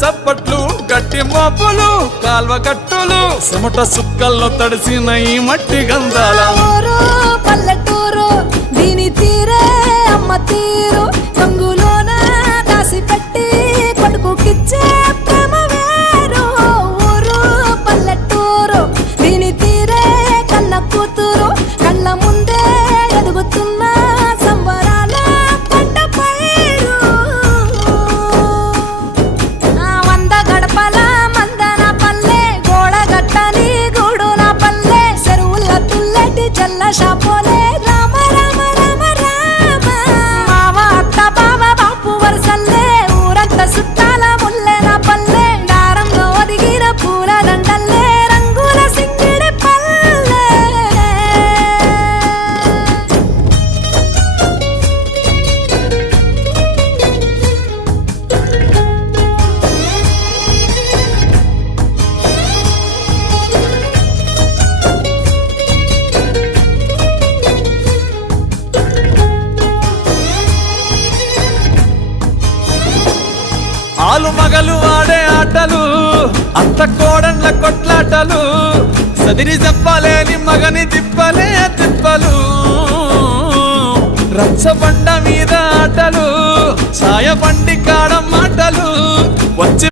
సప్పట్లు గట్టి మోపులు కాల్వ కట్టులు చెమట సుక్కల్లో తడిసిన ఈ మట్టి గంధాల పల్లెటూరు దీని తీరే అమ్మ తీరు కంగులోన దాసి పెట్టి కొడుకుకిచ్చే ప్రేమ వేరు ఊరు పల్లెటూరు దీని తీరే కన్న కూతురు కళ్ళ ముందే ఎదుగుతున్న సంబరాల పంట పైరు వంద గడపల మందన పల్లె గోడగట్టని గూడున పల్లె చెరువుల తుల్లటి చల్ల షాపోలే రామ రామ రామ రామ మావ అత్త బావ బాపు వరసల్లే ఊరంత సుట్టాల ముల్లెన పల్లె దారంలో ఒదిగిన పూల దండల్లే రంగుల సింగిడి పల్లె ఆలు మగలు ఆడే ఆటలు అత్త కోడళ్ళ కొట్లాటలు సదిరి చెప్పలేని మగని తిప్పలే తిప్పలు రచ్చబండ మీద ఆటలు సాయబండి కాడ మాటలు వచ్చి